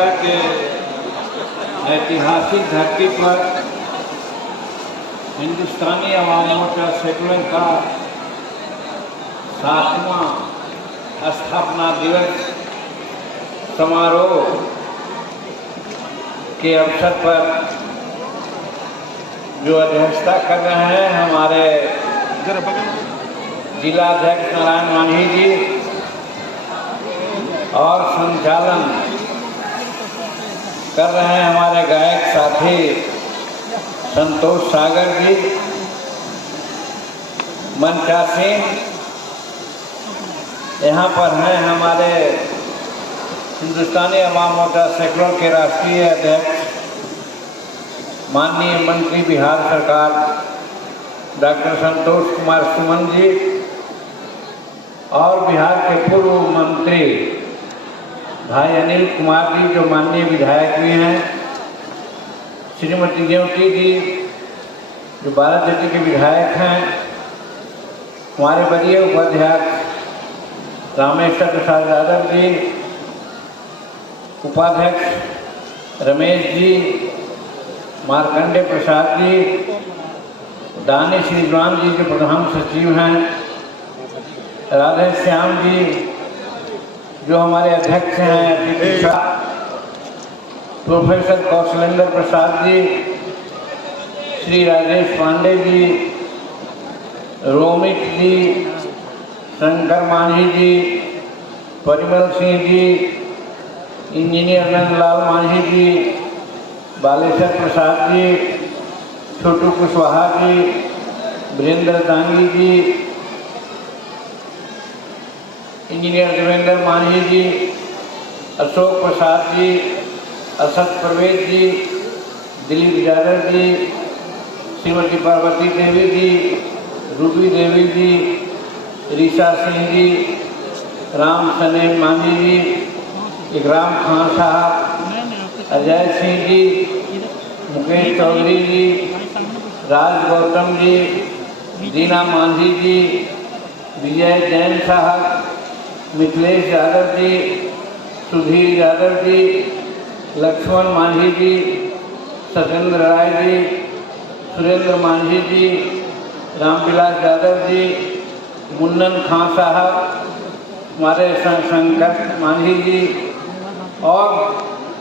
गया कि ऐतिहासिक धरती पर हिंदुस्तानी अवाम मोर्चा सेकुलर का 7वां स्थापना दिवस समारोह के अवसर पर जो अध्यक्षता कर रहे हैं हमारे जिला अध्यक्ष नारायण मांझी जी और संचालन कर रहे हैं हमारे गायक साथी संतोष सागर जी, मंचासीन यहाँ पर हैं हमारे हिंदुस्तानी अवाम मोर्चा सेकुलर के राष्ट्रीय अध्यक्ष माननीय मंत्री बिहार सरकार डॉक्टर संतोष कुमार सुमन जी और बिहार के पूर्व मंत्री भाई अनिल कुमार जी जो माननीय विधायक भी हैं, श्रीमती ज्योति जी जो बाराचट्टी के विधायक हैं, हमारे वरीय उपाध्यक्ष रामेश्वर प्रसाद यादव जी, उपाध्यक्ष रमेश जी, मार्कंडे प्रसाद जी, दानिश रिजवान जी जो प्रधान सचिव हैं, राधे श्याम जी जो हमारे अध्यक्ष हैं, प्रोफेसर कौशलेंद्र प्रसाद जी, श्री राजेश पांडे जी, रोमित जी, शंकर मांझी जी, परिमल सिंह जी, इंजीनियर नंदलाल मांझी जी, बालेश्वर प्रसाद जी, छोटू कुशवाहा जी, वीरेंद्र दांगी जी, इंजीनियर देवेंद्र मांझी जी, अशोक प्रसाद जी, असद परवेज जी, दिलीप यादव जी, श्रीमती पार्वती देवी जी, रूबी देवी जी, रीशा सिंह जी, राम सनेम मांझी जी, इकराम खान साहब, अजय सिंह जी, मुकेश चौधरी जी, राज गौतम जी, दीना मांझी जी, विजय जैन साहब, मिथिलेश यादव जी, सुधीर यादव जी, लक्ष्मण मांझी जी, सत्येंद्र राय जी, सुरेंद्र मांझी जी, रामविलास यादव जी, मुन्नन खान साहब, हमारे शंकर मांझी जी और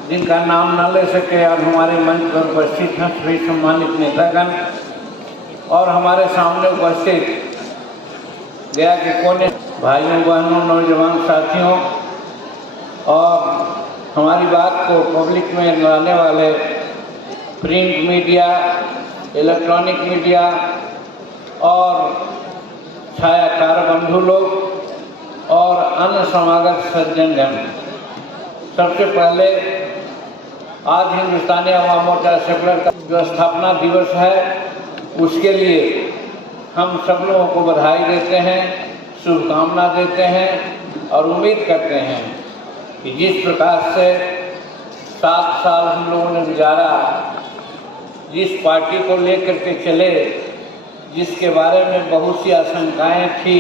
जिनका नाम न ले सके और हमारे मंच पर उपस्थित हैं सभी सम्मानित नेतागण और हमारे सामने उपस्थित गया के कोने भाइयों बहनों नौजवान साथियों और हमारी बात को पब्लिक में लाने वाले प्रिंट मीडिया, इलेक्ट्रॉनिक मीडिया और छायाकार बंधु लोग और अन्य समागत सज्जनगण, सबसे पहले आज हिंदुस्तानी अवाम मोर्चा सेकुलर का जो स्थापना दिवस है उसके लिए हम सब लोगों को बधाई देते हैं, शुभकामना देते हैं और उम्मीद करते हैं कि जिस प्रकार से 7 साल हम लोगों ने गुजारा, जिस पार्टी को लेकर के चले, जिसके बारे में बहुत सी आशंकाएं थी,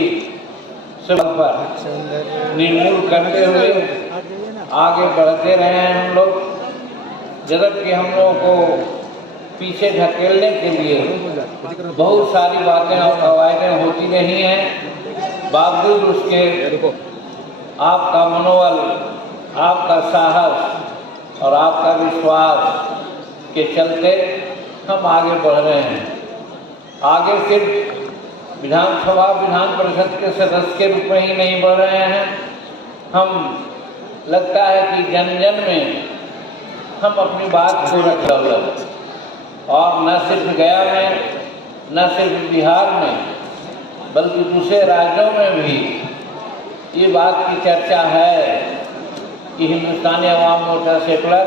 सब पर निर्मूल करते हुए आगे बढ़ते रहे हैं हम लोग। जबकि हम लोगों को पीछे धकेलने के लिए बहुत सारी बातें और कवायदें होती रही हैं, बावजूद उसके आपका मनोबल, आपका साहस और आपका विश्वास के चलते हम आगे बढ़ रहे हैं। आगे सिर्फ विधानसभा विधान परिषद के सदस्य के रूप में ही नहीं बढ़ रहे हैं, हम लगता है कि जन जन में हम अपनी बात को रख रहे हैं और न सिर्फ गया में, न सिर्फ बिहार में, बल्कि दूसरे राज्यों में भी ये बात की चर्चा है कि हिंदुस्तानी अवाम मोर्चा सेकुलर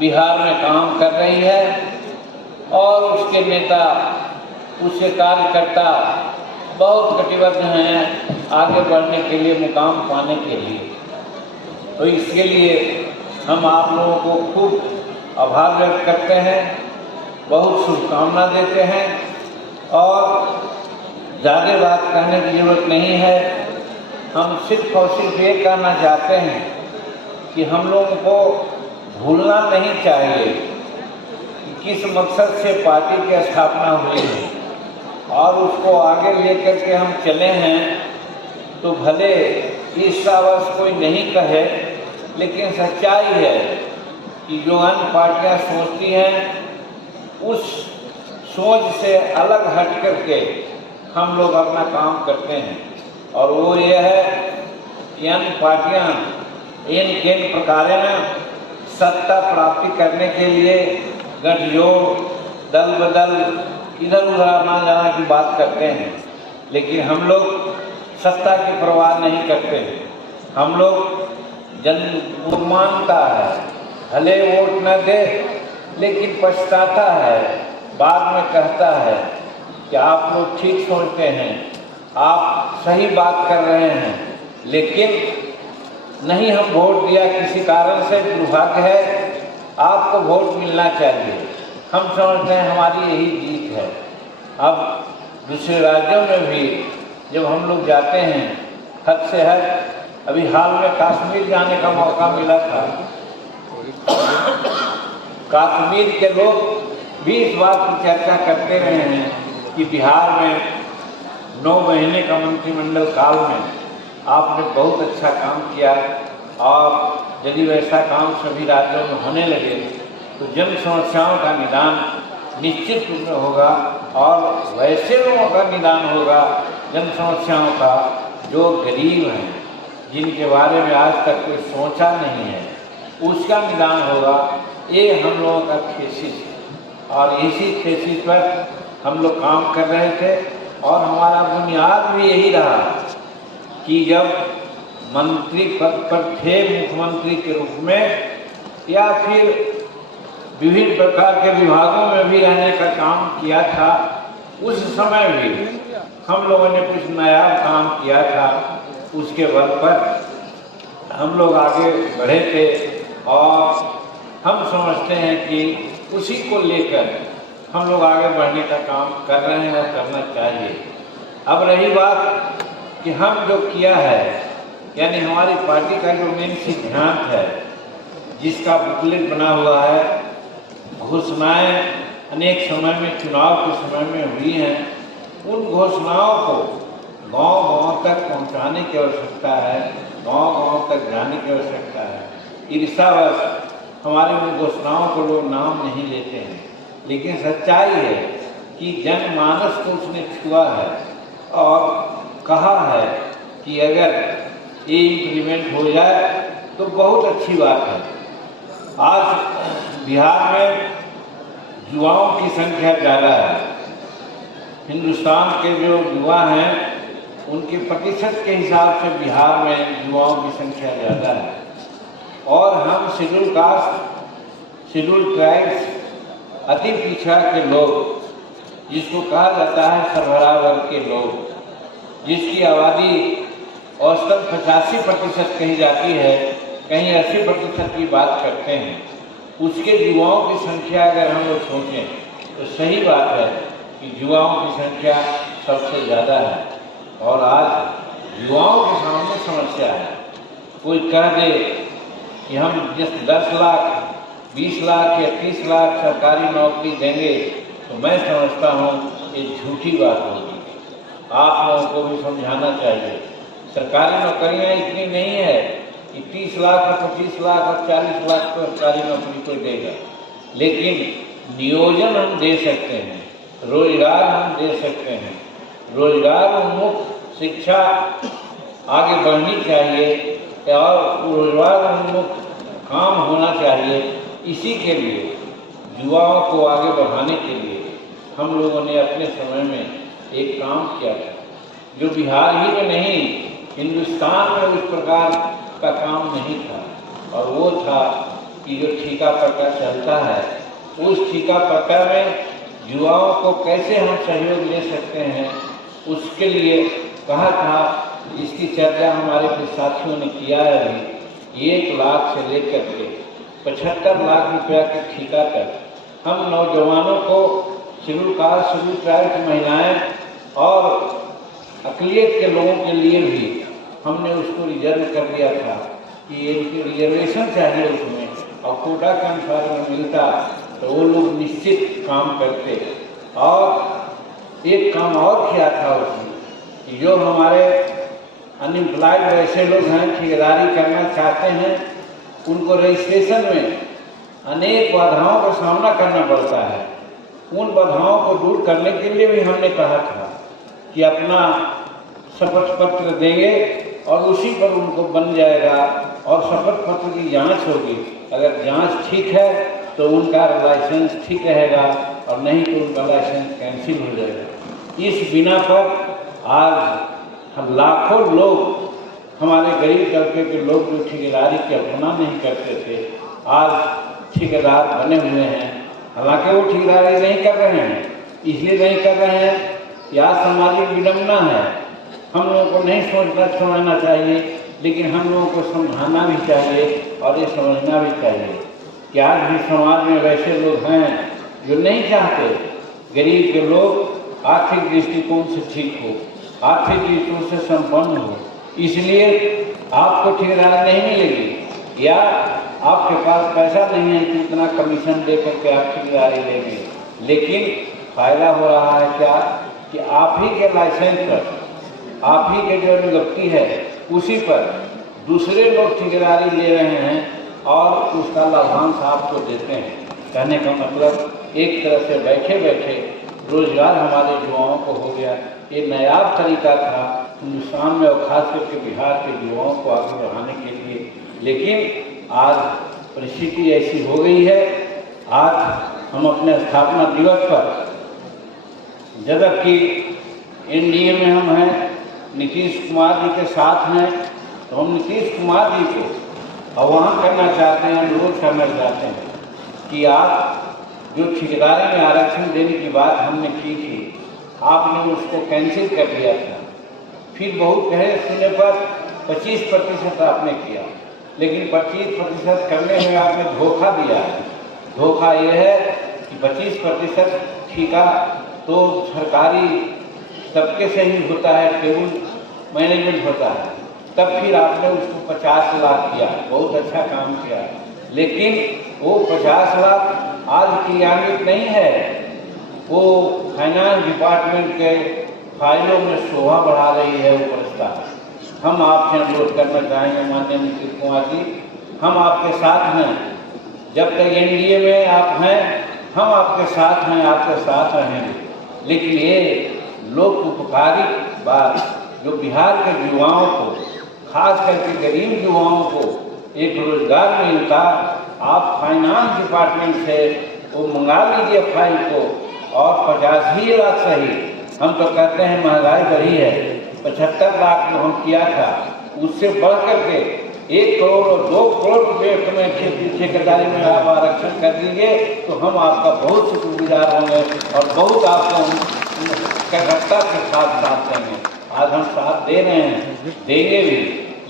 बिहार में काम कर रही है और उसके नेता, उसके कार्यकर्ता बहुत कटिबद्ध हैं आगे बढ़ने के लिए, मुकाम पाने के लिए। तो इसके लिए हम आप लोगों को खूब आभार व्यक्त करते हैं, बहुत शुभकामना देते हैं और ज़्यादा बात कहने की जरूरत नहीं है। हम सिर्फ और सिर्फ ये कहना चाहते हैं कि हम लोगों को भूलना नहीं चाहिए कि किस मकसद से पार्टी की स्थापना हुई है और उसको आगे लेकर के हम चले हैं। तो भले ईर्ष्यावश कोई नहीं कहे, लेकिन सच्चाई है कि जो अन्य पार्टियां सोचती हैं उस सोच से अलग हट करके हम लोग अपना काम करते हैं। और वो ये है कि अन्य पार्टियां इन प्रकारेण सत्ता प्राप्ति करने के लिए गठजोड़, दल बदल, इधर उधर आना जाना की बात करते हैं, लेकिन हम लोग सत्ता की परवाह नहीं करते। हम लोग जन मानता है, भले वोट न दे लेकिन पछताता है, बाद में कहता है कि आप लोग ठीक सोचते हैं, आप सही बात कर रहे हैं, लेकिन नहीं हम वोट दिया किसी कारण से, दुर्भाग्य है, आपको वोट मिलना चाहिए। हम समझते हैं हमारी यही जीत है। अब दूसरे राज्यों में भी जब हम लोग जाते हैं, हद से हद अभी हाल में कश्मीर जाने का मौका मिला था। कश्मीर के लोग भी इस बात की चर्चा करते रहे हैं कि बिहार में 9 महीने का मंत्रिमंडल काल में आपने बहुत अच्छा काम किया, और यदि वैसा काम सभी राज्यों में होने लगे तो जन समस्याओं का निदान निश्चित रूप में होगा, और वैसे लोगों का निदान होगा जन समस्याओं का जो गरीब हैं, जिनके बारे में आज तक कोई सोचा नहीं है, उसका निदान होगा। ये हम लोगों का थीसिस है और इसी थीसिस पर हम लोग काम कर रहे थे। और हमारा बुनियाद भी यही रहा कि जब मंत्री पद पर थे, मुख्यमंत्री के रूप में, या फिर विभिन्न प्रकार के विभागों में भी रहने का काम किया था, उस समय भी हम लोगों ने कुछ नया काम किया था। उसके बल पर हम लोग आगे बढ़े थे और हम समझते हैं कि उसी को लेकर हम लोग आगे बढ़ने का काम कर रहे हैं और करना चाहिए। अब रही बात कि हम जो किया है, यानी हमारी पार्टी का जो मेन सिद्धांत है, जिसका बुकलेट बना हुआ है, घोषणाएं अनेक समय में चुनाव के समय में हुई हैं, उन घोषणाओं को गांव-गांव तक पहुंचाने की आवश्यकता है, गांव-गांव तक जाने की आवश्यकता है। ईर्ष्यावश हमारे उन घोषणाओं को लोग नाम नहीं लेते हैं, लेकिन सच्चाई है कि जनमानस को उसने छुआ है और कहा है कि अगर ये इम्प्लीमेंट हो जाए तो बहुत अच्छी बात है। आज बिहार में युवाओं की संख्या ज़्यादा है। हिंदुस्तान के जो युवा हैं उनके प्रतिशत के हिसाब से बिहार में युवाओं की संख्या ज़्यादा है, और हम शेड्यूल कास्ट, शेड्यूल ट्राइब्स, अति पिछड़ा के लोग, जिसको कहा जाता है सरबराह वर्ग के लोग, जिसकी आबादी औसतन 85% कही जाती है, कहीं 80% की बात करते हैं, उसके युवाओं की संख्या अगर हम लोग सोचें तो सही बात है कि युवाओं की संख्या सबसे ज़्यादा है। और आज युवाओं के सामने समस्या है। कोई कह दे कि हम जिस 10 लाख, 20 लाख या 30 लाख सरकारी नौकरी देंगे, तो मैं समझता हूँ ये झूठी बात होगी। आप लोगों को भी समझाना चाहिए, सरकारी नौकरियाँ इतनी नहीं है कि 30 लाख और 25 लाख और 40 लाख को सरकारी नौकरी कोई देगा, लेकिन नियोजन हम दे सकते हैं, रोजगार हम दे सकते हैं। रोजगार उन्मुख शिक्षा आगे बढ़नी चाहिए और रोजगार उन्मुख काम होना चाहिए। इसी के लिए युवाओं को आगे बढ़ाने के लिए हम लोगों ने अपने समय में एक काम किया था, जो बिहार ही में नहीं हिंदुस्तान में उस प्रकार का काम नहीं था, और वो था कि जो ठीका पट्टा चलता है, उस ठीका पट्टा में युवाओं को कैसे हम सहयोग ले सकते हैं, उसके लिए कहा था। इसकी चर्चा हमारे कुछ साथियों ने किया है अभी। 1 लाख से लेकर के 75 लाख रुपया के ठीका तक हम नौजवानों को, शेड्यूल कास्ट, शेड्यूल ट्राइब की महिलाएं और अक़लियत के लोगों के लिए भी हमने उसको रिजर्व कर दिया था कि इनकी रिजर्वेशन चाहिए उसमें, और कोटा के अनुसार अगर मिलता तो वो लोग निश्चित काम करते। और एक काम और किया था उसने कि जो हमारे अनएम्प्लॉयड वैसे लोग हैं, ठेकेदारी करना चाहते हैं, उनको रजिस्ट्रेशन में अनेक बाधाओं का सामना करना पड़ता है। उन बाधाओं को दूर करने के लिए भी हमने कहा था कि अपना शपथ पत्र देंगे और उसी पर उनको बन जाएगा और शपथ पत्र की जांच होगी। अगर जांच ठीक है तो उनका लाइसेंस ठीक रहेगा और नहीं तो उनका लाइसेंस कैंसिल हो जाएगा। इस बिना पर आज हम लाखों लोग, हमारे गरीब तबके के लोग जो ठेकेदारी की अपना नहीं करते थे, आज ठेकेदार बने हुए हैं। हालांकि वो ठेकेदारी नहीं कर रहे हैं, इसलिए नहीं कर रहे हैं कि आज सामाजिक विडंबना है। हम लोगों को नहीं सोचना समझना चाहिए, लेकिन हम लोगों को समझाना भी चाहिए और ये समझना भी चाहिए कि आज भी समाज में वैसे लोग हैं जो नहीं चाहते गरीब के लोग आर्थिक दृष्टिकोण से ठीक हो, आर्थिक दृष्टिकोण से संपन्न हो। इसलिए आपको ठेकेदारी नहीं मिलेगी या आपके पास पैसा नहीं है कि इतना कमीशन दे करके आप ठेकेदारी लेंगे, लेकिन फायदा हो रहा है क्या कि आप ही के लाइसेंस पर, आप ही के जो नियुक्ति है उसी पर दूसरे लोग ठेकेदारी ले रहे हैं और उसका लाभांश आपको देते हैं। कहने का मतलब एक तरह से बैठे बैठे रोजगार हमारे युवाओं को हो गया। ये नायाब तरीका था हिंदुस्तान में और खास करके बिहार के युवाओं को आगे बढ़ाने के लिए, लेकिन आज परिस्थिति ऐसी हो गई है। आज हम अपने स्थापना दिवस पर, जबकि एनडीए में हम हैं, नीतीश कुमार जी के साथ हैं, तो हम नीतीश कुमार जी को आह्वान करना चाहते हैं, अनुरोध करना चाहते हैं कि आप जो ठेकेदारी में आरक्षण देने की बात हमने की थी, आपने उसको कैंसिल कर दिया था। फिर बहुत कहे सुनने पर 25% आपने किया, लेकिन 25% करने में आपने धोखा दिया है। धोखा ये है कि 25% ठेका तो सरकारी तबके से ही होता है, टेबल मैनेजमेंट होता है, तब फिर आपने उसको 50 लाख किया, बहुत अच्छा काम किया, लेकिन वो 50 लाख आज क्रियान्वित नहीं है। वो फाइनेंस डिपार्टमेंट के फाइलों में शोभा बढ़ा रही है वो प्रस्ताव। हम आपसे अनुरोध करना चाहेंगे माननीय नीतीश कुमार जी, हम आपके साथ हैं, जब तक एनडीए में आप हैं हम आपके साथ हैं, आपके साथ रहेंगे। लेकिन ये लोक उपकारी बात जो बिहार के युवाओं को, खास करके गरीब युवाओं को एक रोजगार मिलता, आप फाइनेंस डिपार्टमेंट से वो मंगा लीजिए फाइल को और 50 ही लाख सही, हम तो कहते हैं महंगाई बढ़ी है, 75 लाख जो हम किया था उससे बढ़ करके 1 करोड़ और 2 करोड़ रुपये में ठेकेदारी में आप आरक्षण कर दीजिए तो हम आपका बहुत शुक्रगुजार होंगे और बहुत आपको कठोरता के साथ देंगे। आज हम साथ दे रहे हैं, देंगे भी,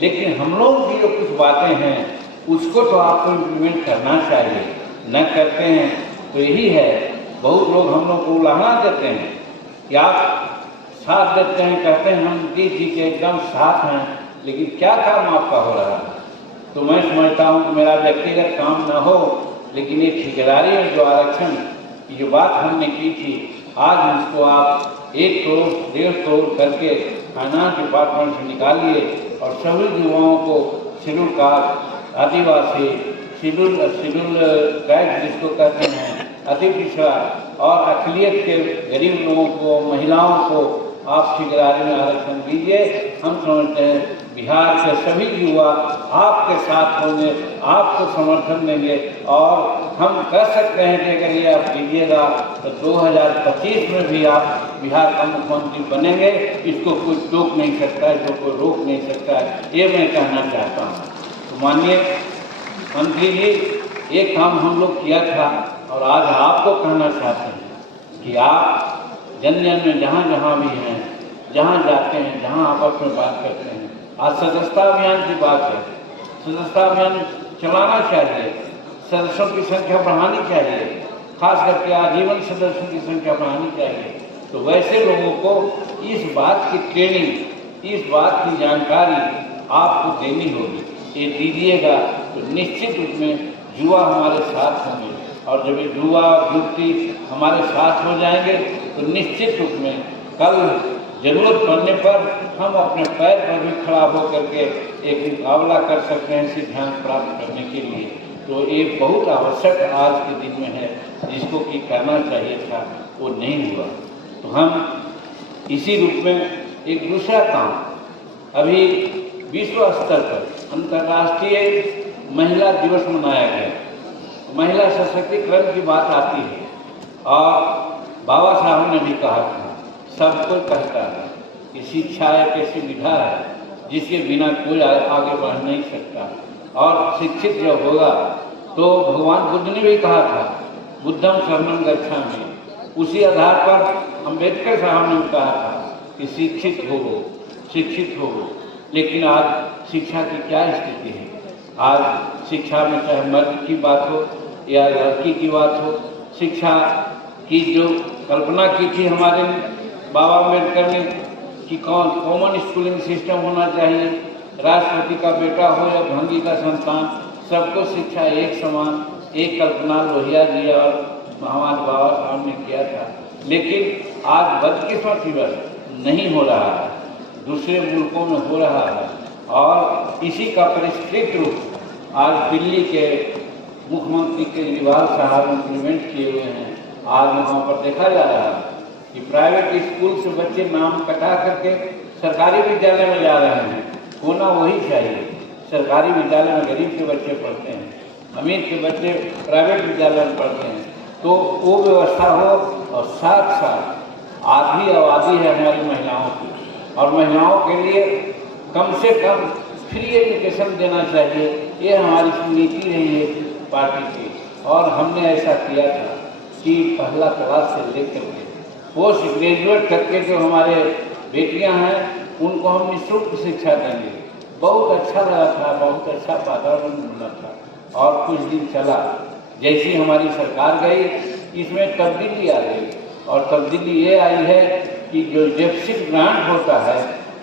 लेकिन हम लोग की जो कुछ बातें हैं उसको तो आपको इम्प्लीमेंट करना चाहिए। न करते हैं तो यही है, बहुत लोग हम लोग को उलाहना देते हैं कि आप साथ देते हैं, कहते हैं हम नीतीश जी के एकदम साथ हैं, लेकिन क्या काम आपका हो रहा है। तो मैं समझता हूँ कि मेरा व्यक्तिगत काम न हो, लेकिन ये ठेकेदारी में जो आरक्षण की जो बात हमने की थी, आज इसको आप 1 करोड़ 1.5 करोड़ करके फाइनेंस डिपार्टमेंट से निकालिए और सभी युवाओं को शेड्यूल कास्ट, आदिवासी, शेड्यूल कैस्ट जिसको कहते हैं, अति पिछड़ा और अक़लियत के गरीब लोगों को, महिलाओं को आप ठेकेदारी में आरक्षण दीजिए। हम समझते हैं बिहार के सभी युवा आपके साथ होंगे, आपको समर्थन देंगे और हम कह सकते हैं कि अगर ये आप कीजिएगा तो 2025 में भी आप बिहार का मुख्यमंत्री बनेंगे। इसको कोई टोक नहीं सकता है, जो कोई रोक नहीं सकता है, ये मैं कहना चाहता हूँ। तो माननीय मंत्री जी, एक काम हम लोग किया था और आज आपको कहना चाहते हैं कि आप जन जन में जहाँ जहाँ भी हैं, जहाँ जाते हैं, जहाँ आपस में बात करते हैं, आज सदस्यता अभियान की बात है, सदस्यता अभियान चलाना चाहिए, सदस्यों की संख्या बढ़ानी चाहिए, खास करके आजीवन सदस्यों की संख्या बढ़ानी चाहिए। तो वैसे लोगों को इस बात की ट्रेनिंग, इस बात की जानकारी आपको देनी होगी। ये दीजिएगा तो निश्चित रूप में युवा हमारे साथ होंगे, और जब ये युवा युवती हमारे साथ हो जाएंगे तो निश्चित रूप में कल जरूरत पड़ने पर हम अपने पैर पर भी खड़ा होकर के एक मुकाबला कर सकते हैं सिद्धांत प्राप्त करने के लिए। तो ये बहुत आवश्यक आज के दिन में है, जिसको कि करना चाहिए था वो नहीं हुआ। तो हम इसी रूप में एक दूसरा काम, अभी विश्व स्तर पर अंतर्राष्ट्रीय महिला दिवस मनाया गया, महिला सशक्तिकरण की बात आती है, और बाबा साहब ने भी कहा था, सब कोई कहता है कि शिक्षा एक ऐसी विधा है जिसके बिना कोई आगे बढ़ नहीं सकता, और शिक्षित जब होगा तो भगवान बुद्ध ने भी कहा था बुद्धम शरणं गच्छामि, उसी आधार पर अम्बेडकर साहब ने कहा था कि शिक्षित हो। लेकिन आज शिक्षा की क्या स्थिति है? आज शिक्षा में चाहे मर्द की बात हो या लड़की की बात हो, शिक्षा की जो कल्पना की थी हमारे बाबा अम्बेडकर ने कि कॉमन स्कूलिंग सिस्टम होना चाहिए, राष्ट्रपति का बेटा हो या भंगी का संतान, सबको शिक्षा एक समान, एक कल्पना लोहिया जी और हमारे बाबा साहब ने किया था। लेकिन आज बदकिस्मती बस नहीं हो रहा है, दूसरे मुल्कों में हो रहा है, और इसी का परिष्कृत रूप आज दिल्ली के मुख्यमंत्री केजरीवाल साहब इम्प्लीमेंट किए हुए हैं। आज वहाँ पर देखा जा रहा है कि प्राइवेट स्कूल से बच्चे नाम कटा करके सरकारी विद्यालय में जा रहे हैं। होना वही चाहिए, सरकारी विद्यालय में गरीब के बच्चे पढ़ते हैं, अमीर के बच्चे प्राइवेट विद्यालय में पढ़ते हैं, तो वो व्यवस्था हो। और साथ साथ आधी आबादी है हमारी महिलाओं की, और महिलाओं के लिए कम से कम फ्री एजुकेशन देना चाहिए, ये हमारी नीति रही है पार्टी की। और हमने ऐसा किया था कि पहला क्लास से लेकर के पोस्ट ग्रेजुएट करके जो हमारे बेटियां हैं उनको हम निःशुल्क शिक्षा देंगे। बहुत अच्छा लगा था, बहुत अच्छा वातावरण मिला था। और कुछ दिन चला, जैसी हमारी सरकार गई इसमें तब्दीली आ गई, और तब्दीली ये आई है कि जो डेफिसिट ग्रांट होता है,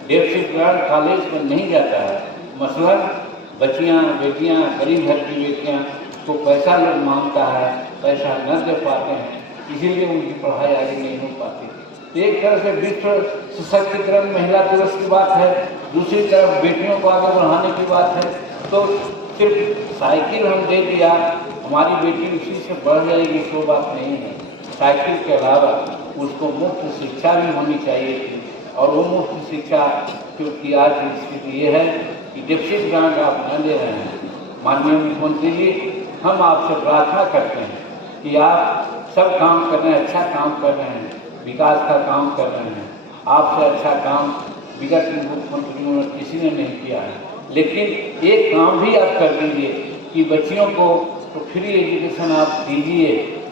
डेफिसिट ग्रांट कॉलेज में नहीं जाता है। मसलन बेटियां गरीब घर की बेटियां को पैसा लोग मांगता है, पैसा न दे पाते हैं, इसीलिए उनकी पढ़ाई आगे नहीं हो पाती। एक तरह से विश्व सशक्तिकरण महिला दिवस की बात है, दूसरी तरफ बेटियों को आगे बढ़ाने की बात है। तो सिर्फ साइकिल हम दे दिया, हमारी बेटी उसी से बढ़ जाएगी, तो बात नहीं है। साइकिल के अलावा उसको मुफ्त शिक्षा भी होनी चाहिए थी, और वो मुफ्त शिक्षा क्योंकि आज की स्थिति ये है कि डेफिसिट ग्रांट आप न दे रहे हैं। माननीय मुख्यमंत्री जी, हम आपसे प्रार्थना करते हैं कि आप सब काम कर रहे हैं, अच्छा काम कर रहे हैं, विकास का काम कर रहे हैं। आपसे अच्छा काम विगत मुख्यमंत्रियों में किसी ने नहीं किया है, लेकिन एक काम भी आप कर दीजिए कि बच्चियों को तो फ्री एजुकेशन आप दीजिए,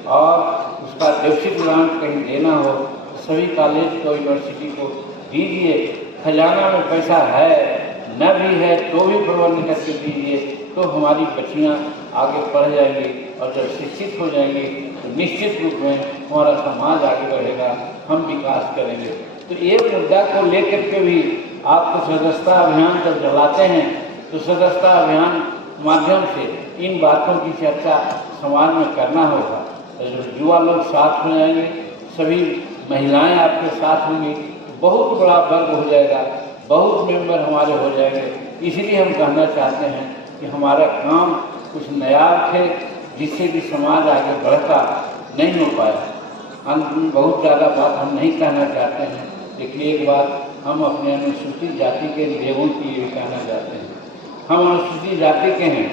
और उसका डेफिसिट ग्रांट कहीं देना हो सभी कॉलेज को यूनिवर्सिटी को दीजिए। खजाना में पैसा है न भी है तो भी प्रबंध करके दीजिए, तो हमारी बच्चियाँ आगे पढ़ जाएंगी, और जब शिक्षित हो जाएंगी तो निश्चित रूप में हमारा समाज आगे बढ़ेगा, हम विकास करेंगे। तो ये मुद्दा को लेकर के भी आपको सदस्यता अभियान जब चलाते हैं तो सदस्यता अभियान माध्यम से इन बातों की चर्चा समाज में करना होगा। तो जो युवा लोग साथ में आएंगे, सभी महिलाएं आपके साथ होंगी, बहुत बड़ा वर्ग हो जाएगा, बहुत मेंबर हमारे हो जाएंगे। इसलिए हम कहना चाहते हैं कि हमारा काम कुछ नया थे जिससे भी समाज आगे बढ़ता नहीं हो पाया। अंत में बहुत ज़्यादा बात हम नहीं कहना चाहते हैं, लेकिन एक बात हम अपने अनुसूचित जाति के लोगों की ये कहना चाहते हैं। हम अनुसूचित जाति के हैं,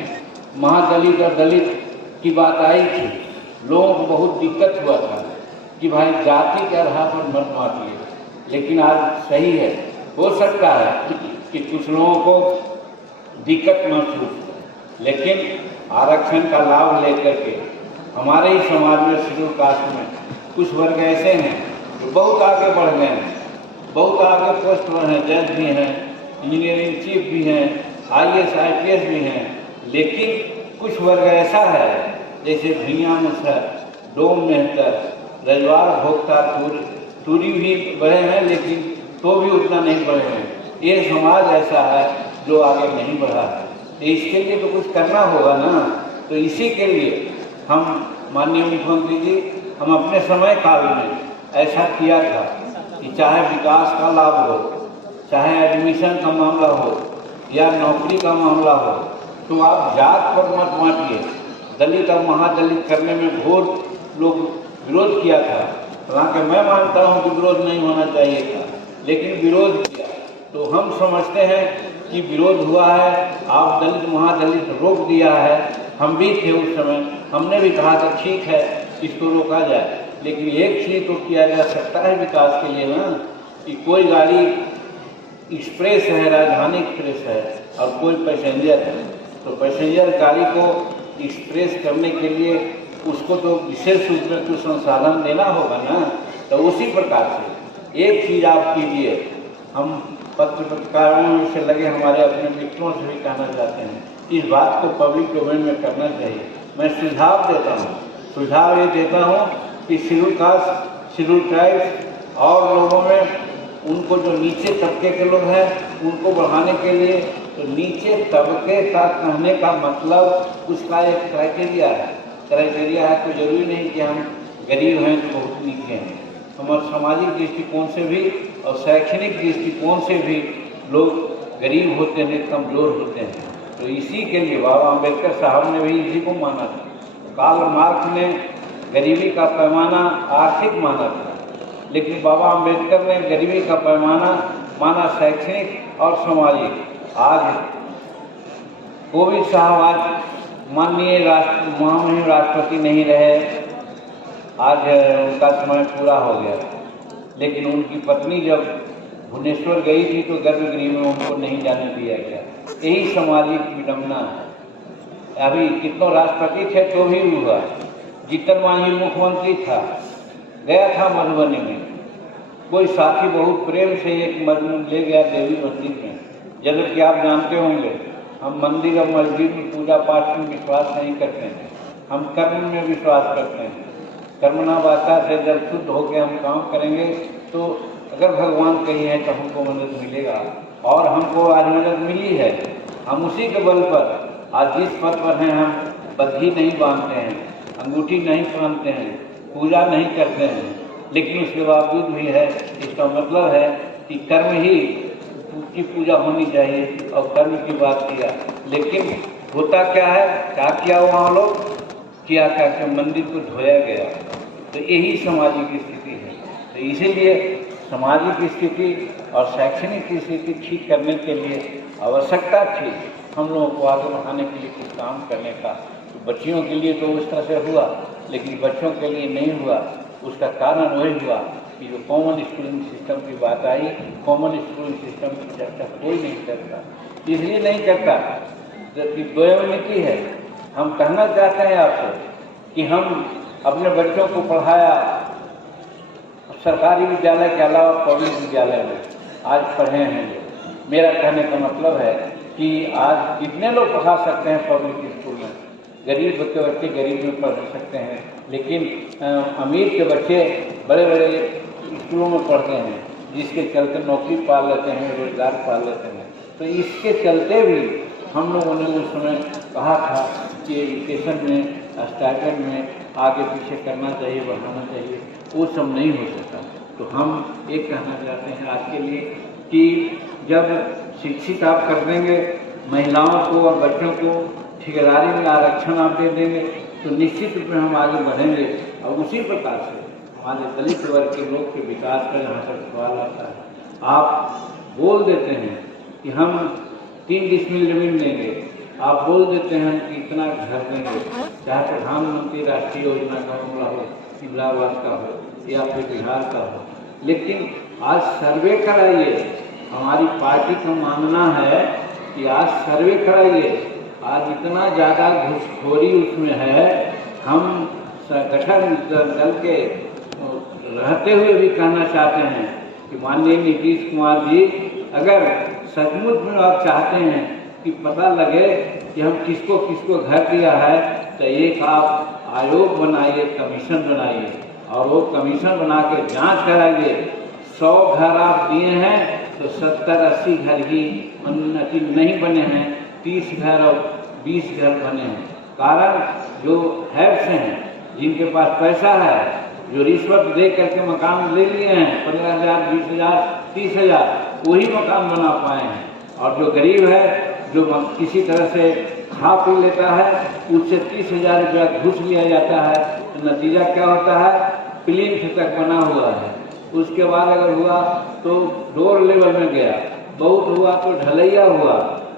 महादलित और दलित की बात आई थी, लोगों को बहुत दिक्कत हुआ था कि भाई जाति के आधार पर मत मारिए, लेकिन आज सही है। हो सकता है कि कुछ लोगों को दिक्कत महसूस हो, लेकिन आरक्षण का लाभ लेकर के हमारे ही समाज में शेड्यूल कास्ट में कुछ वर्ग ऐसे हैं जो बहुत आगे बढ़ गए हैं, बहुत आगे पोस्ट पर हैं, जज भी हैं, इंजीनियरिंग चीफ भी हैं, IAS IPS भी हैं। लेकिन कुछ वर्ग ऐसा है जैसे भैया मुसहर, डोम मेहतर, रजवाड़ भोक्ता, टूरी भी बढ़े हैं, लेकिन तो भी उतना नहीं बढ़े हैं। ये समाज ऐसा है जो आगे नहीं बढ़ा है। इसके लिए तो कुछ करना होगा ना। तो इसी के लिए हम माननीय मुख्यमंत्री जी, हम अपने समय काल में ऐसा किया था कि चाहे विकास का लाभ हो, चाहे एडमिशन का मामला हो या नौकरी का मामला हो, तो आप जात पर मत बांटिए। दलित और महादलित करने में घोर लोग विरोध किया था, हालांकि मैं मानता हूं कि विरोध नहीं होना चाहिए था, लेकिन विरोध किया। तो हम समझते हैं कि विरोध हुआ है, आप दलित महादलित रोक दिया है। हम भी थे उस समय, हमने भी कहा था ठीक है इसको रोका जाए, लेकिन एक चीज़ तो किया जा सकता है विकास के लिए ना, कि कोई गाड़ी एक्सप्रेस है, राजधानी एक्सप्रेस है और कोई पैसेंजर है, तो पैसेंजर गाड़ी को एक्सप्रेस करने के लिए उसको तो विशेष रूप में कुछ संसाधन देना होगा ना। तो उसी प्रकार से एक चीज़ आप कीजिए, हम पत्रकारों से लगे हमारे अपने मित्रों से भी कहना चाहते हैं, इस बात को पब्लिक डोमेन में करना चाहिए। मैं सुझाव ये देता हूँ कि शेड्यूल कास्ट, शेड्यूल ट्राइब्स और लोगों में उनको जो नीचे तबके के लोग हैं उनको बढ़ाने के लिए, तो नीचे तबके का कहने का मतलब उसका एक क्राइटेरिया है। तो जरूरी नहीं कि हम गरीब हैं तो बहुत नीचे हैं। हमारे सामाजिक दृष्टिकोण से भी और शैक्षणिक दृष्टिकोण से भी लोग गरीब होते हैं, कमज़ोर होते हैं। तो इसी के लिए बाबा अम्बेडकर साहब ने भी इसी को माना था। कार्ल मार्क्स ने गरीबी का पैमाना आर्थिक माना था, लेकिन बाबा अम्बेडकर ने गरीबी का पैमाना माना शैक्षणिक और सामाजिक। आज कोविंद साहब आज माननीय राष्ट्रपति नहीं रहे, आज उनका समय पूरा हो गया, लेकिन उनकी पत्नी जब भुवनेश्वर गई थी तो गर्भगृह में उनको नहीं जाने दिया गया। यही सामाजिक विडंबना है। अभी कितनों राष्ट्रपति थे तो भी हुआ। जीतन मांझी मुख्यमंत्री था, गया था मधुबनी में, कोई साथी बहुत प्रेम से एक मंदिर ले गया देवी मंदिर में, जबकि आप जानते होंगे हम मंदिर और मस्जिद में पूजा पाठ में विश्वास नहीं करते हैं, हम कर्म में विश्वास करते हैं। कर्मणा वाचा से जब शुद्ध होकर हम काम करेंगे तो अगर भगवान कही है तो हमको मदद मिलेगा, और हमको आज मदद मिली है। हम उसी के बल पर आज जिस पद पर हैं, हम बद्धी नहीं बांधते हैं, अंगूठी नहीं पहनते हैं, पूजा नहीं करते हैं, लेकिन उसके बावजूद भी है। इसका मतलब है कि कर्म ही की पूजा होनी चाहिए और कर्म की बात किया। लेकिन होता क्या है, क्या किया वहाँ लोग किया क्या कि मंदिर को धोया गया। तो यही सामाजिक स्थिति है। तो इसीलिए सामाजिक स्थिति और शैक्षणिक स्थिति ठीक करने के लिए आवश्यकता थी हम लोगों को आगे बढ़ाने के लिए कुछ काम करने का। तो बच्चियों के लिए तो उस तरह से हुआ, लेकिन बच्चों के लिए नहीं हुआ। उसका कारण वही हुआ कि जो कॉमन स्कूलिंग सिस्टम की बात आई, कॉमन स्कूलिंग सिस्टम की चर्चा कोई नहीं करता। इसलिए नहीं करता कि द्वयोन्मुखी है। हम कहना चाहते हैं आपसे कि हम अपने बच्चों को पढ़ाया सरकारी विद्यालय के अलावा पब्लिक विद्यालय में, आज पढ़े हैं लोग। मेरा कहने का मतलब है कि आज कितने लोग पढ़ा सकते हैं पब्लिक स्कूल में। गरीब के बच्चे गरीब में पढ़ सकते हैं, लेकिन अमीर के बच्चे बड़े बड़े स्कूलों में पढ़ते हैं, जिसके चलते नौकरी पा लेते हैं, रोजगार पा लेते हैं। तो इसके चलते भी हम लोगों ने उस समय कहा था कि एजुकेशन में स्टाइपेंड में आगे पीछे करना चाहिए, बढ़ाना चाहिए। वो सब नहीं हो सकता। तो हम एक कहना चाहते हैं आज के लिए कि जब शिक्षित आप कर देंगे, महिलाओं को और बच्चों को ठेकेदारी में आरक्षण आप दे देंगे, तो निश्चित रूप में हम आगे बढ़ेंगे। और उसी प्रकार से हमारे दलित वर्ग के लोग के विकास का जहाँ तक सवाल आता है, आप बोल देते हैं कि हम 3 डिसमिल जमीन देंगे, आप बोल देते हैं कि इतना घर देंगे, चाहे प्रधानमंत्री राष्ट्रीय योजना का मामला हो, इलाहाबाद का हो या फिर बिहार का हो, लेकिन आज सर्वे कराइए। हमारी पार्टी का मानना है कि आज सर्वे कराइए। आज इतना ज़्यादा घूसखोरी उसमें है, हम संगठन दल के रहते हुए भी कहना चाहते हैं कि माननीय नीतीश कुमार जी, अगर सचमुच में आप चाहते हैं कि पता लगे कि हम किसको किसको घर दिया है, तो एक आप आयोग बनाइए, कमीशन बनाइए, और वो कमीशन बना के जाँच कराइए। 100 घर आप दिए हैं तो 70-80 घर ही नहीं बने हैं, 30 घर और 20 घर बने हैं। कारण जो हेड्स हैं, जिनके पास पैसा है, जो रिश्वत दे करके मकान ले लिए हैं 15,000, 20,000, 30,000, वही मकान बना पाए हैं। और जो गरीब है, जो किसी तरह से खा पी लेता है, उससे 30,000 रुपया घूस लिया जाता है। तो नतीजा क्या होता है? प्लिंथ तक बना हुआ है, उसके बाद अगर हुआ तो डोर लेवल में गया, बहुत हुआ तो ढलैया हुआ,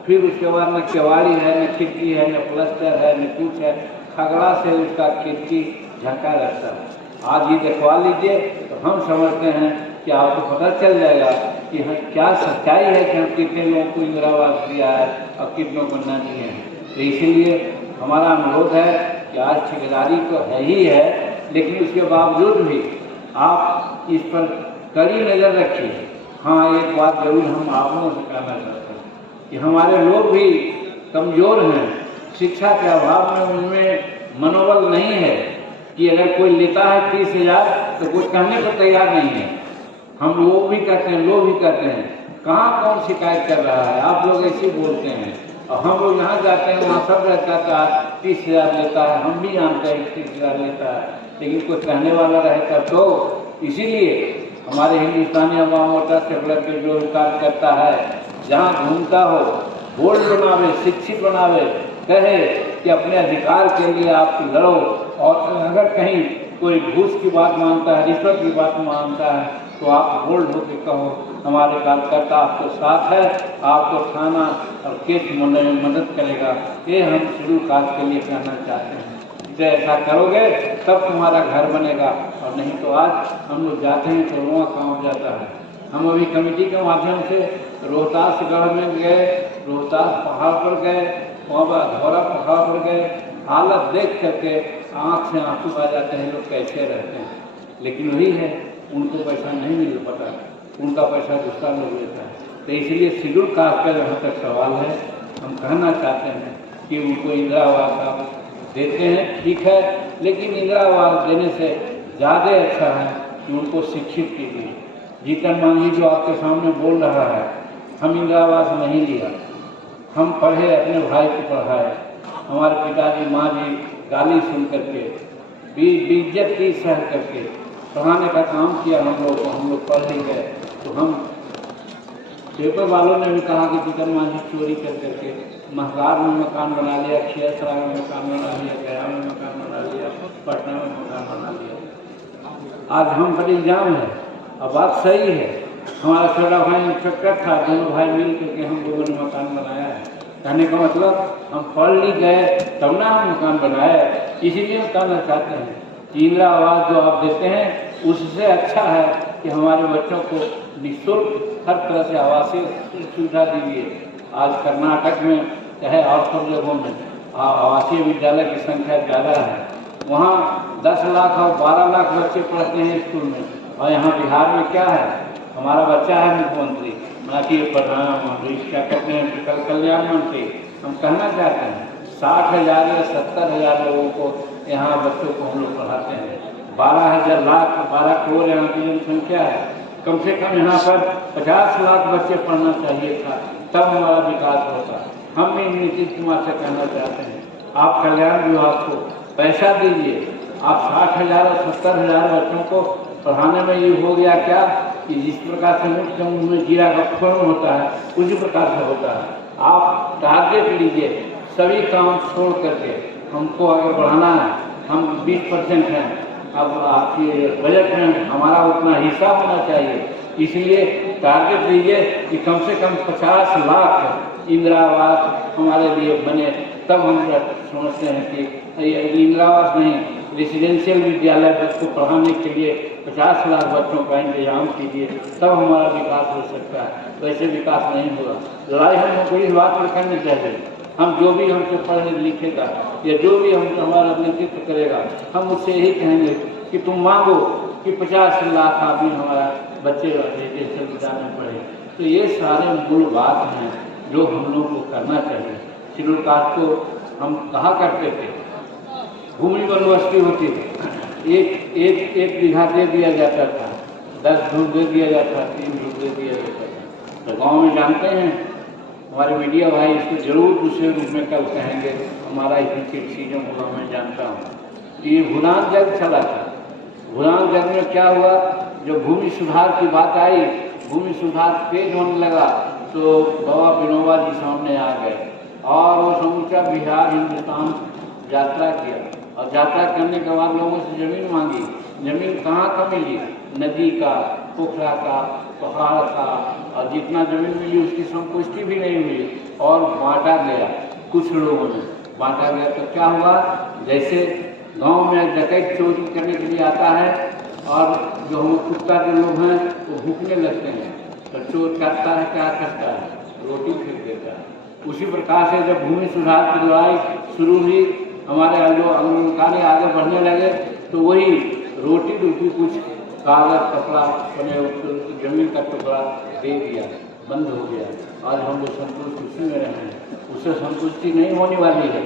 फिर उसके बाद न केवाड़ी है, न खिड़की है, न प्लास्टर है, न कुछ है, खगड़ा से उसका खिड़की झटका रहता है। आज ये देखवा लीजिए तो हम समझते हैं कि आपको पता चल जाएगा कि हम क्या सच्चाई है कि हम कितने लोगों को इंदिरा आवास दिया है और कितनों को न दिए हैं। तो इसीलिए हमारा अनुरोध है कि आज ठेकेदारी तो है ही है, लेकिन उसके बावजूद भी आप इस पर कड़ी नज़र रखिए। हाँ, एक बात जरूर हम आप लोगों से कहना चाहते हैं कि हमारे लोग भी कमज़ोर हैं, शिक्षा के अभाव में उनमें मनोबल नहीं है कि अगर कोई लेता है 30,000 तो कुछ कहने को तैयार नहीं है। हम वो भी कहते हैं, लोग भी कहते हैं, कहाँ कौन शिकायत कर रहा है, आप लोग ऐसे बोलते हैं। और हम लोग यहाँ जाते हैं, वहाँ सब रहता है 30,000 लेता है, हम भी जानते हैं 30,000 लेता है, लेकिन कोई कहने वाला रहता तो। इसीलिए हमारे हिंदुस्तानी अवाम मोर्चा से के जो कार्य करता है, जहाँ घूमता हो बोर्ड बनावे, शिक्षित बनावे, कहे कि अपने अधिकार के लिए आप लड़ो। और अगर कहीं कोई घूस की बात मानता है, रिश्वत की बात मानता है, तो आप बोल्ड होकर कहो हमारे कार्यकर्ता आपको साथ है, आपको थाना और केस में मदद करेगा। ये हम शेड्यूल कास्ट के लिए कहना चाहते हैं। जब ऐसा करोगे तब तुम्हारा घर बनेगा, और नहीं तो आज हम लोग जाते हैं तो रोआ काम हो जाता है। हम अभी कमेटी के माध्यम से रोहतास गढ़ में गए, रोहतास पहाड़ पर गए, वहाँ पर धौरा पहाड़ पर गए, हालत देख करके आँख से आंसू आ जाते हैं, लोग कैसे रहते हैं। लेकिन वही है, उनको पैसा नहीं मिल पाता, उनका पैसा दूसरा लोग लेता है। तो इसलिए शेड्यूल कास्ट का जहाँ तक सवाल है, हम कहना चाहते हैं कि उनको इंदिरा आवास आप देते हैं, ठीक है, लेकिन इंदिरा आवास देने से ज़्यादा अच्छा है कि उनको शिक्षित कीजिए। जीतन मांझी जो आपके सामने बोल रहा है, हम इंदिरा आवास नहीं लिया, हम पढ़े, अपने भाई को पढ़ाए, हमारे पिताजी माँ जी गाली सुन करके, बेइज्जती सह करके पढ़ाने का काम किया हम लोग पढ़ ही गए। तो हम पेपर वालों ने भी कहा कि जीतन मांझी चोरी कर करके महगार में मकान बना लिया, खियासराय में मकान बना लिया, गया में मकान बना लिया, पटना में मकान बना लिया। आज हम पर इल्जाम है, अब बात सही है, हमारा छोटा भाई इंस्पेक्टर था, दोनों भाई मिल करके हम लोगों ने मकान बनाया है। कहने का मतलब हम पढ़ लिख गए तब ना हम मकान बनाए। इसीलिए हम कहना चाहते हैं कि इंदिरा आवास जो आप देते हैं उससे अच्छा है कि हमारे बच्चों को निःशुल्क हर तरह से आवासीय सुविधा दीजिए। आज कर्नाटक में चाहे और सब जगहों में आवासीय विद्यालय की संख्या ज़्यादा है, वहाँ 10 लाख और 12 लाख बच्चे पढ़ते हैं स्कूल में, और यहाँ बिहार में क्या है, हमारा बच्चा है मुख्यमंत्री, ना कि प्रधानमंत्री, क्या कहते हैं, कल्याण मंत्री। हम कहना चाहते हैं 60,000 या 70,000 लोगों को यहाँ बच्चों को हम लोग पढ़ाते हैं। 12 करोड़ यहाँ की जनसंख्या है, कम से कम यहाँ पर 50 लाख बच्चे पढ़ना चाहिए था, तब हमारा विकास होता। हम भी नीतीश कुमार से कहना चाहते हैं, आप कल्याण विभाग को पैसा दीजिए। आप 60,000 और 70,000 बच्चों को पढ़ाने में ये हो गया क्या कि जिस प्रकार से मुख्य में जीरा का फॉर्म होता है उसी प्रकार से होता है। आप टारगेट लीजिए, सभी काम छोड़ करके हमको आगे बढ़ाना है। हम 20% हैं, अब आपके बजट में हमारा उतना हिस्सा होना चाहिए, इसलिए टारगेट लीजिए कि कम से कम 50 लाख इंदिरा आवास हमारे लिए बने। तब हम समझते हैं कि इंदिरा आवास नहीं, रेसिडेंशियल विद्यालय को पढ़ाने के लिए 50 लाख बच्चों का इंतजाम कीजिए, तब हमारा विकास हो सकता है। वैसे विकास नहीं होगा। लड़ाई हमको इस बात पर करनी चाहिए, हम जो भी हमसे पढ़े लिखेगा या जो भी हम हमारा नेतृत्व करेगा, हम उससे यही कहेंगे कि तुम मांगो कि 50 लाख आदमी हमारा बच्चे रेसिडेंशियल विद्यालय में पढ़े। तो ये सारे मूल बात हैं जो हम लोग को करना चाहिए। शेड्यूल कास्ट को हम कहा करते थे, भूमि बंदोबस्ती होती थी, एक बीघा दे दिया जाता था, 10 धूप दे दिया जाता, 3 धूप दे दिया जाता था। तो गांव में जानते हैं, हमारे मीडिया भाई इसको जरूर दूसरे रूप में कल कहेंगे, हमारा इसमें सिस्टम हुआ मैं जानता हूँ। ये भूदान जंग चला था। भूदान जंग में क्या हुआ, जब भूमि सुधार की बात आई, भूमि सुधार तेज होने लगा तो बाबा विनोबा जी सामने आ गए और वो समूचा बिहार हिंदुस्तान यात्रा किया और यात्रा करने के बाद लोगों से ज़मीन मांगी। ज़मीन कहाँ का मिली, नदी का, पोखरा का, पहाड़ का, और जितना ज़मीन मिली उसकी संपुष्टि भी नहीं हुई और बांटा गया। कुछ लोगों ने बांटा गया तो क्या हुआ, जैसे गांव में डकैत चोरी करने के लिए आता है और जो हम कुत्ता के लोग हैं वो भूखने लगते हैं तो चोर करता है, क्या करता है, रोटी फेंक देता है। उसी प्रकार से जब भूमि सुधार की लड़ाई शुरू हुई, हमारे जो आंदोलनकारी आगे बढ़ने लगे तो वही रोटी रूपी कुछ कागज कपड़ा बने जमीन का टुकड़ा दे दिया, बंद हो गया। आज हम लोग संतुष्ट उसी में रहे हैं, उससे संतुष्टि नहीं होने वाली है।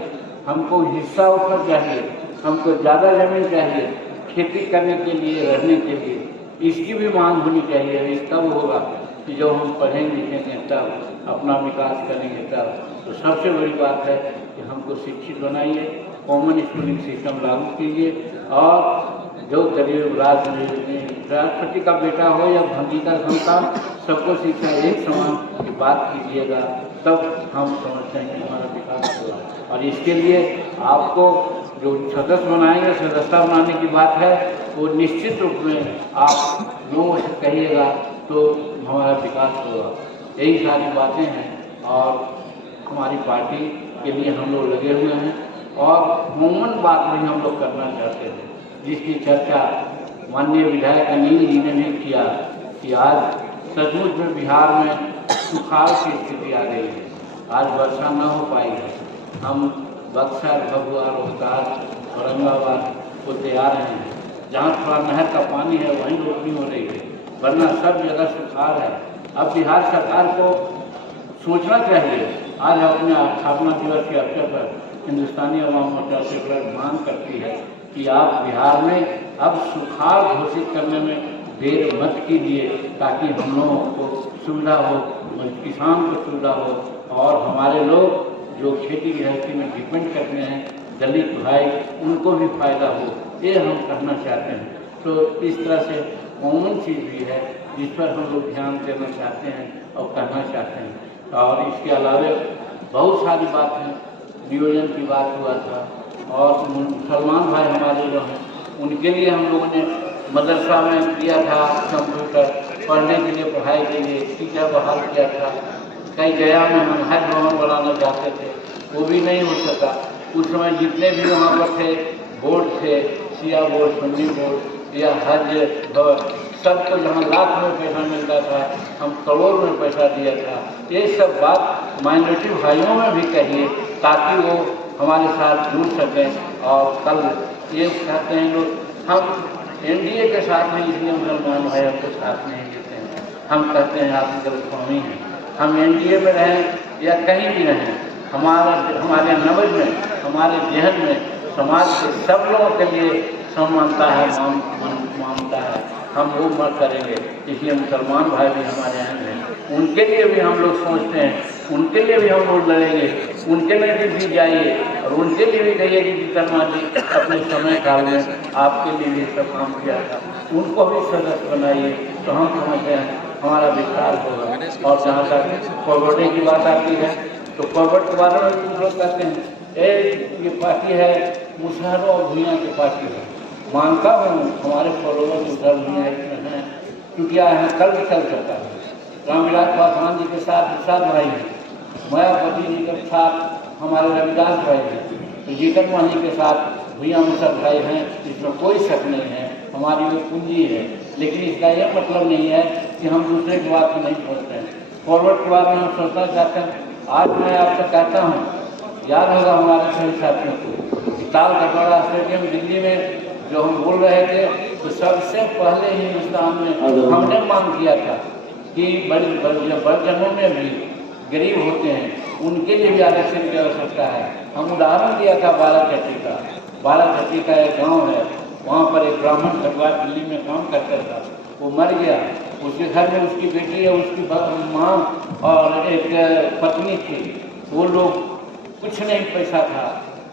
हमको हिस्सा ऊपर चाहिए, हमको ज़्यादा जमीन चाहिए खेती करने के लिए, रहने के लिए। इसकी भी मांग होनी चाहिए। इस तब होगा कि जब हम पढ़ेंगे लिखेंगे तब अपना विकास करेंगे तब। तो सबसे बड़ी बात है कि हमको शिक्षित बनाइए, कॉमन स्कूलिंग सिस्टम लागू कीजिए और जो गरीब राष्ट्रपति का बेटा हो या भंगी का संतान, सबको शिक्षा एक समान की बात कीजिएगा, तब हम समझते हैं कि हमारा विकास होगा। और इसके लिए आपको जो सदस्य बनाएंगे, सदस्यता बनाने की बात है, वो निश्चित रूप में आप लोगों से कहिएगा तो हमारा विकास होगा। यही सारी बातें हैं और हमारी पार्टी के लिए हम लोग लगे हुए हैं और कॉमन बात भी हम लोग करना चाहते हैं, जिसकी चर्चा माननीय विधायक अनिल जी ने भी किया कि आज सचमुच में बिहार में सुखाड़ की स्थिति आ गई है। आज वर्षा न हो पाई है। हम बक्सर, भभुआ, रोहतास, औरंगाबाद को तैयार हैं, जहाँ थोड़ा नहर का पानी है वहीं रोपनी हो रही है, वरना सब जगह सुखाड़ है। अब बिहार सरकार को सोचना चाहिए। आज अपने स्थापना दिवस के अवसर पर हिंदुस्तानी अवाम मोर्चा से मांग करती है कि आप बिहार में अब सुखाड़ घोषित करने में देर मत कीजिए, ताकि हम लोगों को सुविधा हो, किसान को सुविधा हो और हमारे लोग जो खेती गृहस्थी में डिपेंड करते हैं, दलित भाई, उनको भी फायदा हो। ये हम कहना चाहते हैं। तो इस तरह से कॉमन चीज़ भी है जिस पर हम लोग ध्यान देना चाहते हैं और कहना चाहते हैं। और इसके अलावा बहुत सारी बात है, नियोजन की बात हुआ था और मुसलमान भाई हमारे जो हैं उनके लिए हम लोगों ने मदरसा में दिया था कंप्यूटर पढ़ने के लिए, पढ़ाई के लिए टीचर बहाल किया था। कई गया में हम हज भवन बनाना चाहते थे, वो भी नहीं हो सका। उस समय जितने भी वहाँ पर थे बोर्ड थे, शिया बोर्ड, सुन्नी बोर्ड या हज भवन, सबको जहाँ लाख में पैसा मिलता था हम करोड़ में पैसा दिया था। ये सब बात माइनॉरिटी भाइयों में भी कहिए ताकि वो हमारे साथ जुड़ सकें। और कल ये कहते हैं लोग हम एनडीए के साथ में, इसलिए मुसलमान भाइयों के साथ नहीं देते हैं। हम कहते हैं आप गलतफहमी है, हम एनडीए में रहें या कहीं भी रहें, हमारे नब्ज में, हमारे जहन में समाज के सब लोगों के लिए समानता है, मानता है। हम वो मत करेंगे। इसलिए मुसलमान भाई भी हमारे यहाँ हैं, उनके लिए भी हम लोग सोचते हैं, उनके लिए भी हम लोग लड़ेंगे, उनके लिए भी जाइए और उनके लिए भी कहिए कि जीतन मांझी अपने समय काल में आपके लिए भी सब काम किया था, उनको भी सदस्य बनाइए। तो हम समझते हैं हमारा विकास होगा। और जहाँ तक फॉरवर्डिंग की बात आती है तो फॉरवर्ड के बारे में कुछ लोग कहते हैं ये पार्टी है मुसहरों और भूया की पार्टी है। मानता हूँ हमारे फॉलोवर मुसहर भूया इसमें हैं, क्योंकि यहाँ कल भी चल सकता है। रामविलास पासवान जी के साथ विशाल भाई हैं, मायावती जी के साथ हमारे रविदास भाई हैं, तो जीतन मांझी के साथ भूया मुसहर भाई हैं, इसमें कोई शक नहीं है। हमारी वो पूंजी है, लेकिन इसका यह मतलब नहीं है कि हम दूसरे की बात को नहीं सोचते हैं। फॉरवर्ड के बारे में हम सोचना चाहते हैं। आज मैं आपसे कहता हूँ, याद होगा हमारे सभी साथियों को, ताल कटोरा स्टेडियम दिल्ली में जो हम बोल रहे थे, तो सबसे पहले हिंदुस्तान में हमने मांग किया था कि बड़जनों में भी गरीब होते हैं, उनके लिए भी आरक्षण की आवश्यकता है। हम उदाहरण दिया था बाराचट्टी का। बाराचट्टी का एक गाँव है, वहाँ पर एक ब्राह्मण परिवार दिल्ली में काम करता था, वो मर गया। उसके घर में उसकी बेटी है, उसकी माँ और एक पत्नी थी। वो लोग कुछ नहीं पैसा था,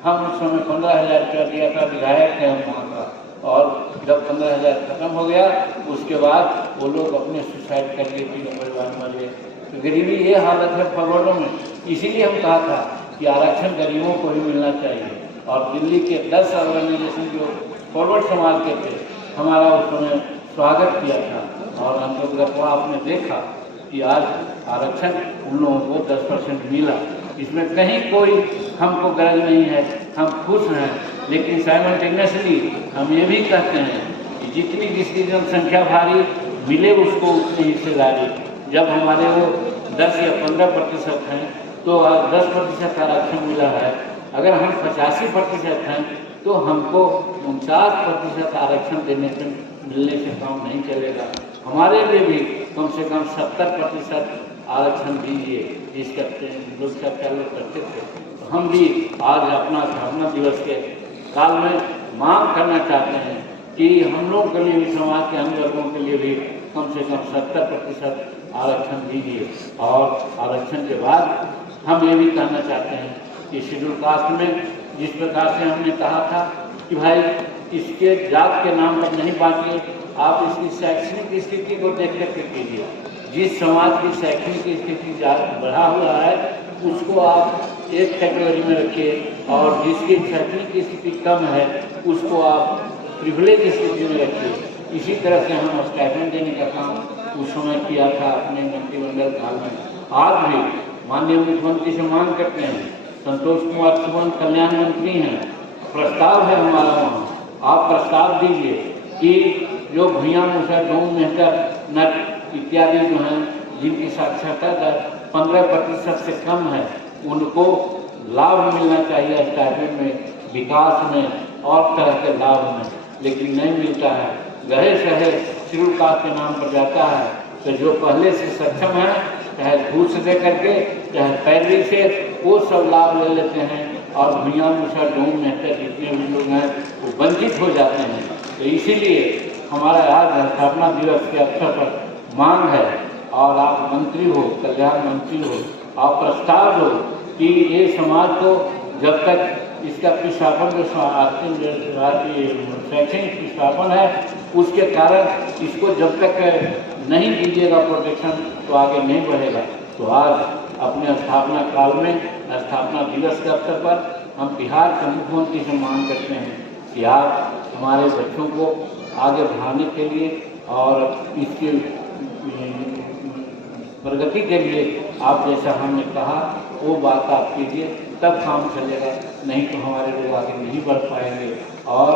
हम उस समय 15,000 रुपया दिया था, विधायक थे हम वहाँ का, और जब 15,000 खत्म हो गया उसके बाद वो लोग अपने सुसाइड कर लिए, तीनों परिवार मर गए। तो गरीबी ये हालत है फॉरवर्डों में। इसीलिए हम कहा था कि आरक्षण गरीबों को ही मिलना चाहिए। और दिल्ली के 10 ऑर्गेनाइजेशन जो फॉरवर्ड समाज के थे, हमारा उस समय स्वागत किया था, और अंतर्गत आपने देखा कि आज आरक्षण उन लोगों को 10% मिला। इसमें कहीं कोई हमको गरज नहीं है, हम खुश हैं। लेकिन साइमल्टेनियसली हम ये भी कहते हैं कि जितनी जिसकी जनसंख्या भारी मिले उसको उतनी हिस्सेदारी। जब हमारे वो 10 या 15% हैं तो 10% आरक्षण मिला है। अगर हम 85% हैं तो हमको 49% आरक्षण मिलने से काम नहीं चलेगा। हमारे लिए भी कम से कम 70% आरक्षण दीजिए, जिसका लोग चर्चा लोग करते थे। तो हम भी आज अपना स्थापना दिवस के काल में मांग करना चाहते हैं कि हम लोग के लिए भी, समाज के अन्य वर्गों के लिए भी कम से कम 70% आरक्षण दीजिए। और आरक्षण के बाद हम ये भी कहना चाहते हैं कि शेड्यूल कास्ट में जिस प्रकार से हमने कहा था कि भाई इसके जात के नाम पर नहीं बांटिए, आप इसकी शैक्षणिक स्थिति को देख करके कीजिए। जिस समाज की शैक्षणिक स्थिति बढ़ा हुआ है उसको आप एक कैटेगरी में रखिए, और जिसकी शैक्षणिक स्थिति कम है उसको आप प्रिविलेज स्थिति में रखिए। इसी तरह से हम स्टाइपेंड देने का काम उस समय किया था अपने मंत्रिमंडल काल में। आज भी माननीय मुख्यमंत्री से मांग करते हैं, संतोष कुमार सुमन कल्याण मंत्री हैं, प्रस्ताव है हमारा वहाँ, आप प्रस्ताव दीजिए कि जो भुइयां मुसर ढूंढ मेहतर नट इत्यादि जो हैं जिनकी साक्षरता दर 15% से कम है उनको लाभ मिलना चाहिए स्टाइपेंड में, विकास में और तरह के लाभ में, लेकिन नहीं मिलता है। गहे सहे शेड्यूल कास्ट के नाम पर जाता है। तो जो पहले से सक्षम है, चाहे घूस दे करके चाहे पैरवी से, वो सब लाभ ले लेते हैं, और भुइयां मुसर ढूंढ मेहतर जितने भी लोग हैं वो वंचित हो जाते हैं। तो इसीलिए हमारा आज स्थापना दिवस के अवसर पर मांग है, और आप मंत्री हो, कल्याण मंत्री हो, आप प्रस्ताव दो कि ये समाज को जब तक इसका पिछापन जो शैक्षणिक पिछापन है उसके कारण इसको जब तक नहीं दीजिएगा प्रोटेक्शन तो आगे नहीं बढ़ेगा। तो आज अपने स्थापना काल में, स्थापना दिवस के अवसर पर हम बिहार के मुख्यमंत्री से मांग करते हैं कि आप हमारे बच्चों को आगे बढ़ाने के लिए और इसकी प्रगति के लिए आप जैसा हमने कहा वो बात आप कीजिए, तब काम चलेगा, नहीं तो हमारे लोग आगे नहीं बढ़ पाएंगे और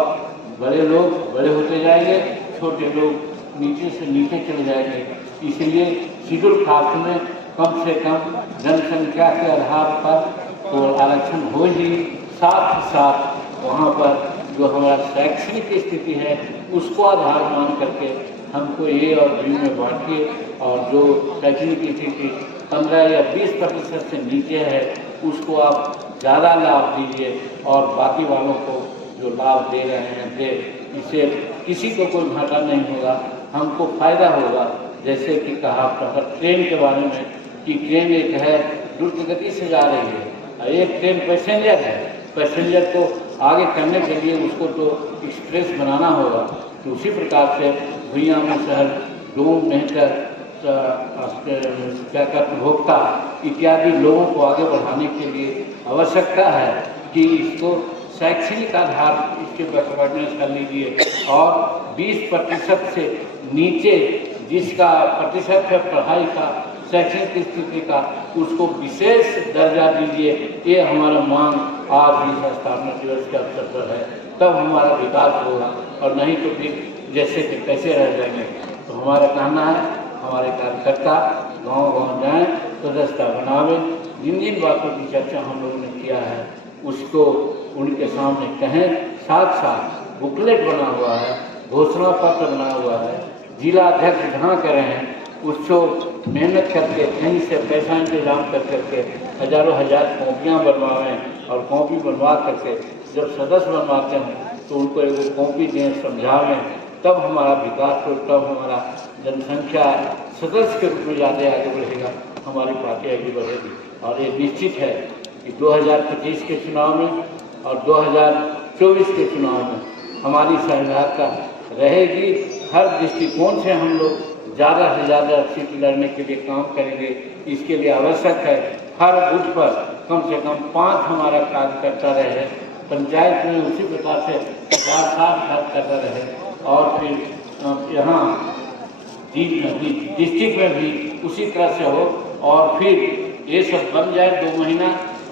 बड़े लोग बड़े होते जाएंगे, छोटे लोग नीचे से नीचे चले जाएंगे। इसलिए शेड्यूल कास्ट में कम से कम जनसंख्या के आधार पर तो आरक्षण हो ही, साथ ही साथ वहाँ पर जो हमारा शैक्षणिक स्थिति है उसको आधार मान करके हमको ए और बी में बांटिए, और जो शैक्षणिक स्थिति 15 या 20% से नीचे है उसको आप ज़्यादा लाभ दीजिए, और बाकी वालों को जो लाभ दे रहे हैं दे, इससे किसी को कोई घाटा नहीं होगा, हमको फायदा होगा। जैसे कि कहा ट्रेन के बारे में कि ट्रेन एक है द्रुत गति से जा रही है, एक ट्रेन पैसेंजर है, पैसेंजर को आगे करने के लिए उसको तो एक्सप्रेस बनाना होगा। तो उसी प्रकार से भुइयां मुसहर डोम मेहतर क्या कहते उपभोक्ता इत्यादि लोगों को आगे बढ़ाने के लिए आवश्यकता है कि इसको शैक्षणिक आधार इसके बैकवर्डनेस कर लीजिए, और 20% से नीचे जिसका प्रतिशत है पढ़ाई का, शैक्षणिक स्थिति का, उसको विशेष दर्जा दीजिए। ये हमारा मांग आज भी स्थापना दिवस के अवसर पर है, तब हमारा विकास होगा, और नहीं तो फिर जैसे कि कैसे रह जाएंगे। तो हमारा कहना है हमारे कार्यकर्ता गांव-गांव जाएं, सदस्यता बनावें, जिन जिन बातों की चर्चा हम लोगों ने किया है उसको उनके सामने कहें। साथ साथ बुकलेट बना हुआ है, घोषणा पत्र बना हुआ है, जिला अध्यक्ष जहाँ कर रहे हैं उसको मेहनत करके कहीं से पैसा इंतजाम कर करके हजारों हजार कॉपियाँ बनवाएं, और कॉपी बनवा करके जब सदस्य बनवाते हैं तो उनको एक कॉपी दें, समझावें, तब हमारा विकास हो, तब हमारा जनसंख्या सदस्य के रूप में ज़्यादा आगे बढ़ेगा, हमारी पार्टी आगे बढ़ेगी। और ये निश्चित है कि 2025 के चुनाव में और 2024 के चुनाव में हमारी सहभागिता रहेगी। हर दृष्टिकोण से हम लोग ज़्यादा से ज़्यादा सीट लड़ने के लिए काम करेंगे। इसके लिए आवश्यक है हर बूथ पर कम से कम 5 हमारा कार्यकर्ता रहे, पंचायत में उसी प्रकार से 50-60 कार्यकर्ता रहे, और फिर यहाँ डिस्ट्रिक्ट में भी उसी तरह से हो, और फिर ये सब बन जाए 2 महीना।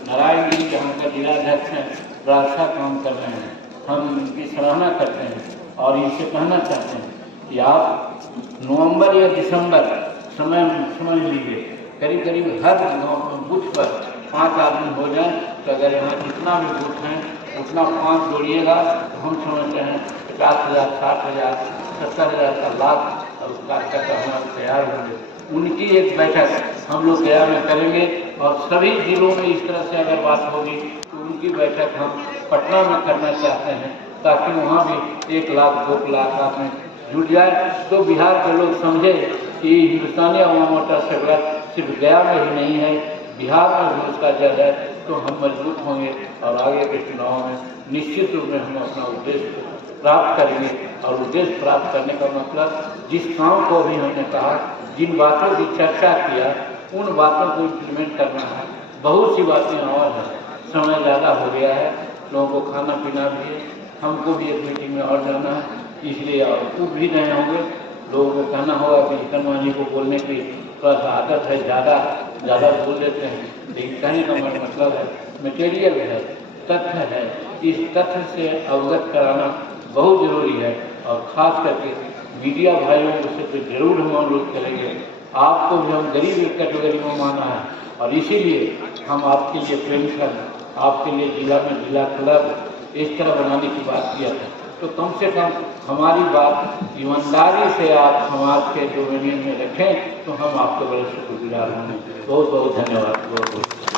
नारायण जी जहाँ का जिलाध्यक्ष हैं बड़ा अच्छा काम कर रहे हैं, हम इनकी सराहना करते हैं और इनसे कहना चाहते हैं कि आप नवंबर या दिसंबर समय लीजिए, करीब करीब हर बूथ पर 5 आदमी हो जाए। तो अगर यहाँ जितना भी बूथ हैं उतना 5 जोड़िएगा तो हम समझते हैं 50,000, 60,000, 70,000 का लाभ और कार्यकर्ता हमारे तैयार होंगे। उनकी एक बैठक हम लोग गया में करेंगे, और सभी जिलों में इस तरह से अगर बात होगी तो उनकी बैठक हम पटना में करना चाहते हैं, ताकि वहाँ भी 1 लाख 2 लाख आदमी जुट जाए। तो बिहार के लोग समझे कि हिंदुस्तानी अवाम मोर्चा सिर्फ गया में ही नहीं है, बिहार में भी उसका जड़ है। तो हम मजबूत होंगे और आगे के चुनाव में निश्चित रूप में हम अपना उद्देश्य प्राप्त करेंगे। और उद्देश्य प्राप्त करने का मतलब जिस काम को भी हमने कहा, जिन बातों की चर्चा किया, उन बातों को इम्प्लीमेंट करना है। बहुत सी बातें और हैं, समय ज़्यादा हो गया है, लोगों को खाना पीना भी है, हमको भी एक मीटिंग में और जाना है, इसलिए आप उठ भी रहे होंगे। लोगों को कहना होगा कि हितनवानी को बोलने की थोड़ा सा आदत है, ज़्यादा बोल देते हैं, लेकिन कहने का मतलब है मटेरियल है, तथ्य है। इस तथ्य से अवगत कराना बहुत ज़रूरी है, और ख़ास करके मीडिया भाइयों से तो जरूर हम अनुरोध करेंगे। आपको भी हम गरीब कैटेगरी में माना है, और इसीलिए हम आपके लिए पेंशन, आपके लिए जिला में जिला क्लब इस तरह बनाने की बात किया था। तो कम से कम हमारी बात ईमानदारी से आप समाज के डोमेनियन में रखें, तो हम आपके बड़े शुक्रगुजार होंगे। बहुत बहुत धन्यवाद। बहुत बहुत